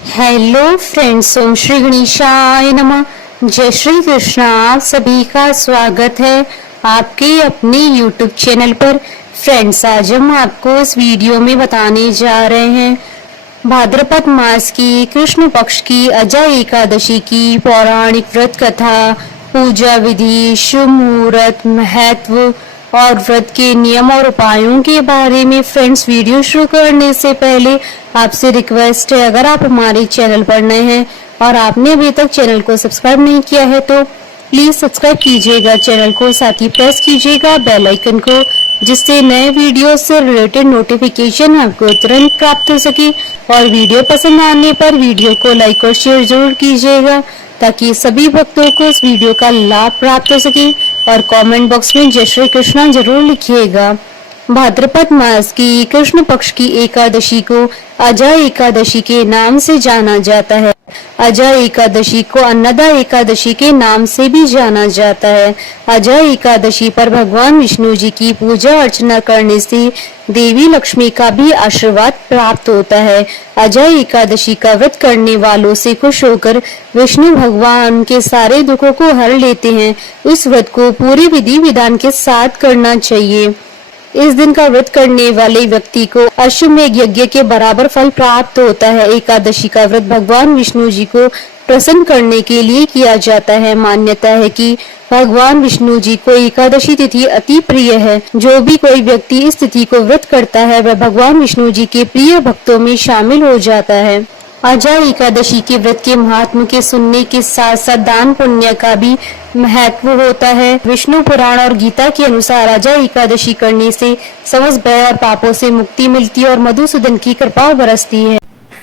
Hello friends, ओम श्री गणेशाय नमः। जय श्री कृष्णा। आप सभी का स्वागत है आपके अपने YouTube चैनल पर। फ्रेंड्स, आज हम आपको इस वीडियो में बताने जा रहे हैं भाद्रपद मास की कृष्ण पक्ष की अजय एकादशी की पौराणिक व्रत कथा, पूजा विधि, शुभ मुहूर्त, महत्व और व्रत के नियम और उपायों के बारे में। फ्रेंड्स, वीडियो शुरू करने से पहले आपसे रिक्वेस्ट है, अगर आप हमारे चैनल पर नए हैं और आपने अभी तक चैनल को सब्सक्राइब नहीं किया है तो प्लीज सब्सक्राइब कीजिएगा चैनल को, साथ ही प्रेस कीजिएगा बेल आइकन को, जिससे नए वीडियो से रिलेटेड नोटिफिकेशन आपको तुरंत प्राप्त हो सके। और वीडियो पसंद आने पर वीडियो को लाइक और शेयर जरूर कीजिएगा ताकि सभी भक्तों को इस वीडियो का लाभ प्राप्त हो सके। और कमेंट बॉक्स में जय श्री कृष्णा जरूर लिखिएगा। भाद्रपद मास की कृष्ण पक्ष की एकादशी को अजय एकादशी के नाम से जाना जाता है। अजय एकादशी को अन्नदा एकादशी के नाम से भी जाना जाता है। अजय एकादशी पर भगवान विष्णु जी की पूजा अर्चना करने से देवी लक्ष्मी का भी आशीर्वाद प्राप्त होता है। अजय एकादशी का व्रत करने वालों से खुश होकर विष्णु भगवान के सारे दुखों को हर लेते हैं। इस व्रत को पूरी विधि विधान के साथ करना चाहिए। इस दिन का व्रत करने वाले व्यक्ति को अश्वमेध यज्ञ के बराबर फल प्राप्त होता है। एकादशी का व्रत भगवान विष्णु जी को प्रसन्न करने के लिए किया जाता है। मान्यता है कि भगवान विष्णु जी को एकादशी तिथि अति प्रिय है। जो भी कोई व्यक्ति इस तिथि को व्रत करता है वह भगवान विष्णु जी के प्रिय भक्तों में शामिल हो जाता है। अजय एकादशी के व्रत के महात्म के सुनने के साथ साथ दान पुण्य का भी महत्व होता है। विष्णु पुराण और गीता के अनुसार अजय एकादशी करने से समस्त भय और पापों से मुक्ति मिलती है और मधुसूदन की कृपा बरसती है।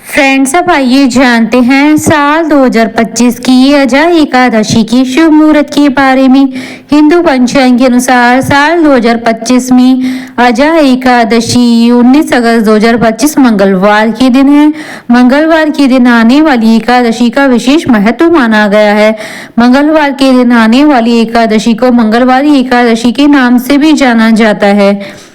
फ्रेंड्स, अब आइए जानते हैं साल 2025 की अजय एकादशी की शुभ मुहूर्त के बारे में। हिंदू पंचांग के अनुसार साल 2025 में अजय एकादशी 19 अगस्त 2025 मंगलवार के दिन है। मंगलवार के दिन आने वाली एकादशी का विशेष महत्व माना गया है। मंगलवार के दिन आने वाली एकादशी को मंगलवारी एकादशी के नाम से भी जाना जाता है।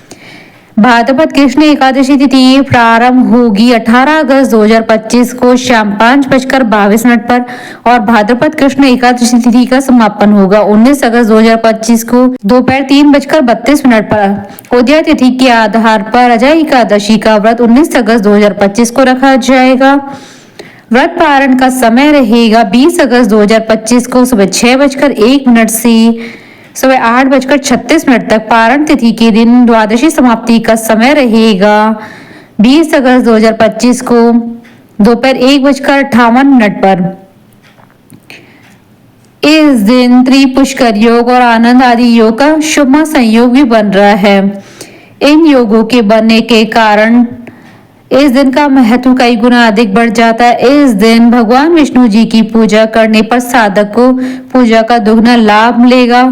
भाद्रपद कृष्ण एकादशी तिथि प्रारंभ होगी 18 अगस्त 2025 को शाम 5:22 पर और भाद्रपद कृष्ण एकादशी तिथि का समापन होगा 19 अगस्त 2025 को दोपहर 3:32 पर। उदय तिथि के आधार पर अजय एकादशी का व्रत 19 अगस्त 2025 को रखा जाएगा। व्रत पारण का समय रहेगा 20 अगस्त 2025 को सुबह 6:01 से सुबह 8:36 तक। पारण तिथि के दिन द्वादशी समाप्ति का समय रहेगा 20 अगस्त 2025 को दोपहर 1:58 पर। इस दिन त्रिपुष्कर योग और आनंद आदि योग का शुभ संयोग भी बन रहा है। इन योगों के बनने के कारण इस दिन का महत्व कई गुना अधिक बढ़ जाता है। इस दिन भगवान विष्णु जी की पूजा करने पर साधक को पूजा का दुगना लाभ मिलेगा।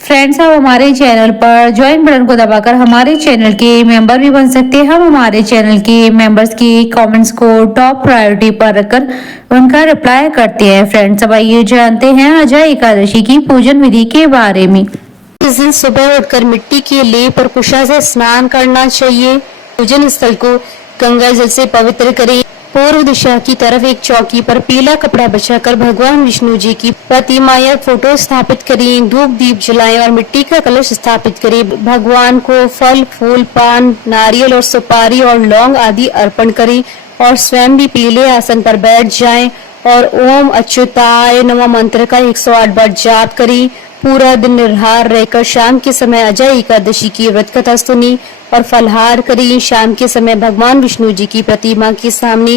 फ्रेंड्स, आप हमारे चैनल पर ज्वाइन बटन को दबाकर हमारे चैनल के मेंबर भी बन सकते हैं। हम हमारे चैनल के मेंबर्स के कमेंट्स को टॉप प्रायोरिटी पर रखकर उनका रिप्लाई करते हैं। फ्रेंड्स, अब आइए जानते हैं अजय एकादशी की पूजन विधि के बारे में। इस दिन सुबह उठकर मिट्टी के लेप और कुशा से स्नान करना चाहिए। पूजन स्थल को गंगा जल से पवित्र करें। पूर्व दिशा की तरफ एक चौकी पर पीला कपड़ा बिछाकर भगवान विष्णु जी की प्रतिमा या फोटो स्थापित करें। धूप दीप जलाएं और मिट्टी का कलश स्थापित करें। भगवान को फल फूल पान नारियल और सुपारी और लौंग आदि अर्पण करें और स्वयं भी पीले आसन पर बैठ जाएं और ओम अच्युताय नमः मंत्र का 108 बार जाप करें। पूरा दिन निराहार रहकर शाम के समय अजय एकादशी की व्रत कथा सुनी और फलहार करें। शाम के समय भगवान विष्णु जी की प्रतिमा के सामने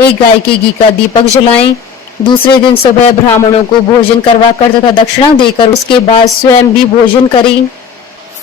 एक गाय के घी का दीपक जलाएं। दूसरे दिन सुबह ब्राह्मणों को भोजन करवाकर तथा दक्षिणा देकर उसके बाद स्वयं भी भोजन करें।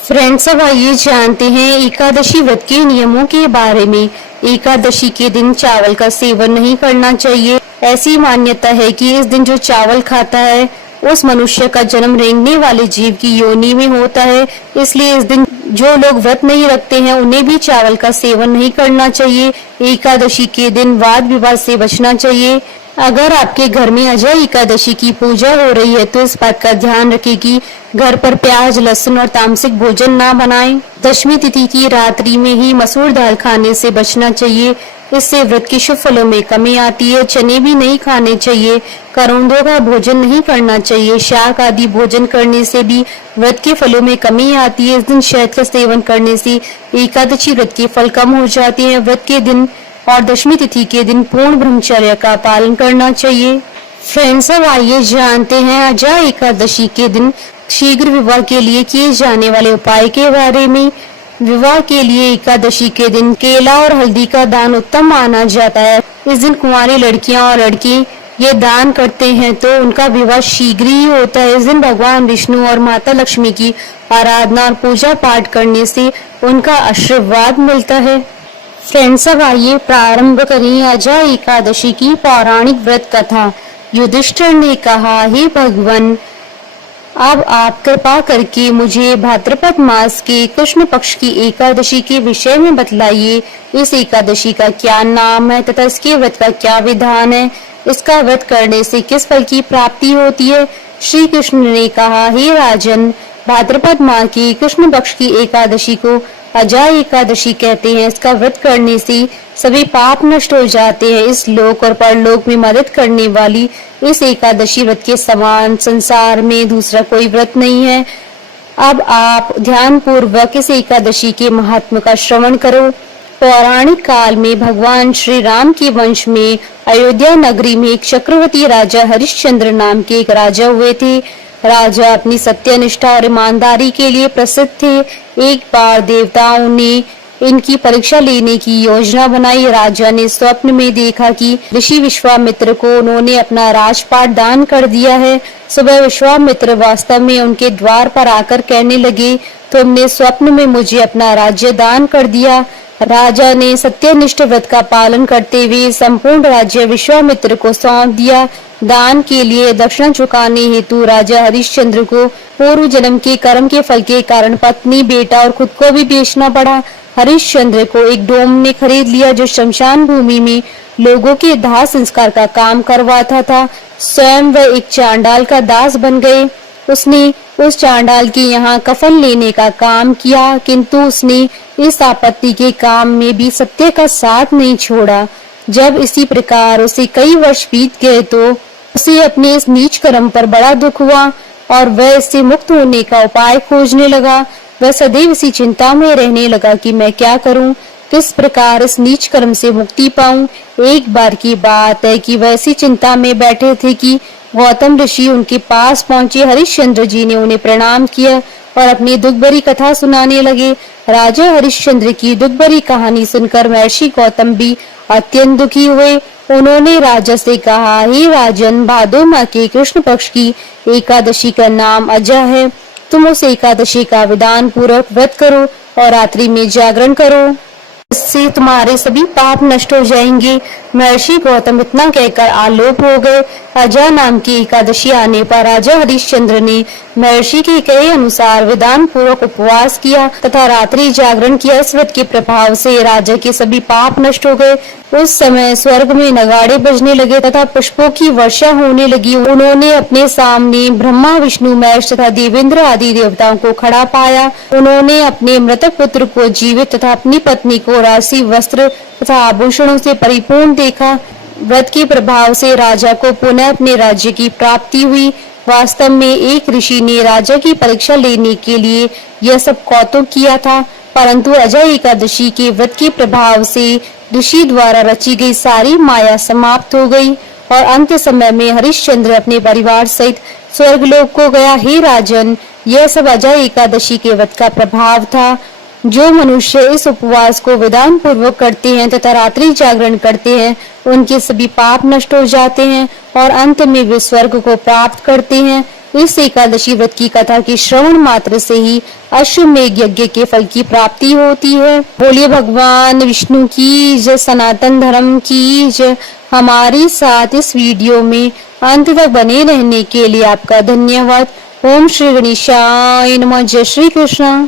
फ्रेंड्स, अब आइए जानते हैं एकादशी व्रत के नियमों के बारे में। एकादशी के दिन चावल का सेवन नहीं करना चाहिए। ऐसी मान्यता है कि इस दिन जो चावल खाता है उस मनुष्य का जन्म रेंगने वाले जीव की योनि में होता है। इसलिए इस दिन जो लोग व्रत नहीं रखते हैं उन्हें भी चावल का सेवन नहीं करना चाहिए। एकादशी के दिन वाद विवाद से बचना चाहिए। अगर आपके घर में अजय एकादशी की पूजा हो रही है तो इस बात का ध्यान रखें कि घर पर प्याज, लहसुन और तामसिक भोजन ना बनाएं। दशमी तिथि की रात्रि में ही मसूर दाल खाने से बचना चाहिए, इससे व्रत के शुभ फलों में कमी आती है। चने भी नहीं खाने चाहिए, करौंदों का भोजन नहीं करना चाहिए। शाक आदि भोजन करने से भी व्रत के फलों में कमी आती है। इस दिन शहद का सेवन करने से एकादशी व्रत के फल कम हो जाते हैं। व्रत के दिन और दशमी तिथि के दिन पूर्ण ब्रह्मचर्य का पालन करना चाहिए। फ्रेंड्स, अब आइए जानते हैं अजय एकादशी के दिन शीघ्र विवाह के लिए किए जाने वाले उपाय के बारे में। विवाह के लिए एकादशी के दिन केला और हल्दी का दान उत्तम माना जाता है। इस दिन कुंवारी लड़कियां और लड़के ये दान करते हैं तो उनका विवाह शीघ्र ही होता है। इस दिन भगवान विष्णु और माता लक्ष्मी की आराधना और पूजा पाठ करने से उनका आशीर्वाद मिलता है। फ्रेंड्स, अब आइए प्रारंभ करें अजय एकादशी की पौराणिक व्रत कथा। युधिष्ठिर ने कहा, हे भगवान, अब आप कृपा करके मुझे भाद्रपद मास के कृष्ण पक्ष की एकादशी के विषय में बतलाइए। इस एकादशी का क्या नाम है तथा इसके व्रत का क्या विधान है? इसका व्रत करने से किस फल की प्राप्ति होती है? श्री कृष्ण ने कहा, हे राजन, भाद्रपद माह की कृष्ण पक्ष की एकादशी को अजय एकादशी कहते हैं। इसका व्रत करने से सभी पाप नष्ट हो जाते हैं। इस लोक और परलोक में मदद करने वाली इस एकादशी व्रत के समान संसार में दूसरा कोई व्रत नहीं है। अब आप ध्यान पूर्वक इस एकादशी के महात्म का श्रवण करो। पौराणिक काल में भगवान श्री राम के वंश में अयोध्या नगरी में एक चक्रवर्ती राजा हरिश्चंद्र नाम के एक राजा हुए थे। राजा अपनी सत्यनिष्ठा और ईमानदारी के लिए प्रसिद्ध थे। एक बार देवताओं ने इनकी परीक्षा लेने की योजना बनाई। राजा ने स्वप्न में देखा कि ऋषि विश्वामित्र को उन्होंने अपना राजपाट दान कर दिया है। सुबह विश्वामित्र वास्तव में उनके द्वार पर आकर कहने लगे, तुमने स्वप्न में मुझे अपना राज्य दान कर दिया। राजा ने सत्यनिष्ठ व्रत का पालन करते हुए संपूर्ण राज्य विश्वामित्र को सौंप दिया। दान के लिए दक्षिणा चुकाने हेतु राजा हरिश्चंद्र को पूर्व जन्म के कर्म के फल के कारण पत्नी, बेटा और खुद को भी बेचना पड़ा। हरिश्चंद्र को एक डोम ने खरीद लिया जो शमशान भूमि में लोगों के दाह संस्कार का काम करवाता था। स्वयं वह एक चांडाल का दास बन गए। उसने उस चांडाल के यहाँ कफन लेने का काम किया, किंतु उसने इस आपत्ति के काम में भी सत्य का साथ नहीं छोड़ा। जब इसी प्रकार उसे कई वर्ष बीत गए तो उसे अपने इस नीच कर्म पर बड़ा दुख हुआ और वह इससे मुक्त होने का उपाय खोजने लगा। वह सदैव इसी चिंता में रहने लगा कि मैं क्या करूं, किस प्रकार इस नीच कर्म से मुक्ति पाऊं। एक बार की बात है कि वह इसी चिंता में बैठे थे कि गौतम ऋषि उनके पास पहुंचे। हरिश्चंद्र जी ने उन्हें प्रणाम किया और अपनी दुख भरी कथा सुनाने लगे। राजा हरिश्चंद्र की दुख भरी कहानी सुनकर महर्षि गौतम भी अत्यंत दुखी हुए। उन्होंने राजा से कहा, हे राजन, भादो माह के कृष्ण पक्ष की एकादशी का नाम अजय है। तुम उस एकादशी का विधान पूर्वक व्रत करो और रात्रि में जागरण करो, इससे तुम्हारे सभी पाप नष्ट हो जाएंगे। महर्षि गौतम इतना कहकर आलोप हो गए। अजय नाम की एकादशी आने पर राजा हरिश्चंद्र ने महर्षि के कहे अनुसार विधान पूर्वक उपवास किया तथा रात्रि जागरण किया। इस व्रत के प्रभाव से राजा के सभी पाप नष्ट हो गए। उस समय स्वर्ग में नगाड़े बजने लगे तथा पुष्पों की वर्षा होने लगी। उन्होंने अपने सामने ब्रह्मा, विष्णु, महेश तथा देवेंद्र आदि देवताओं को खड़ा पाया। उन्होंने अपने मृतक पुत्र को जीवित तथा अपनी पत्नी को राशि, वस्त्र तथा आभूषणों से परिपूर्ण देखा। व्रत के प्रभाव से राजा को पुनः अपने राज्य की प्राप्ति हुई। वास्तव में एक ऋषि ने राजा की परीक्षा लेने के लिए यह सब कौतुक किया था, परंतु अजय एकादशी के व्रत के प्रभाव से ऋषि द्वारा रची गई सारी माया समाप्त हो गई और अंत समय में हरिश्चंद्र अपने परिवार सहित स्वर्गलोक को गया। हे राजन, यह सब अजय एकादशी के व्रत का प्रभाव था। जो मनुष्य इस उपवास को विधान पूर्वक करते हैं तथा रात्रि जागरण करते हैं, उनके सभी पाप नष्ट हो जाते हैं और अंत में वे स्वर्ग को प्राप्त करते हैं। इस एकादशी व्रत की कथा के श्रवण मात्र से ही अश्वमेध यज्ञ के फल की प्राप्ति होती है। बोलिए भगवान विष्णु की जय, सनातन धर्म की जय। हमारे साथ इस वीडियो में अंत तक बने रहने के लिए आपका धन्यवाद। ओम श्री गणेशाय नमः। जय श्री कृष्ण।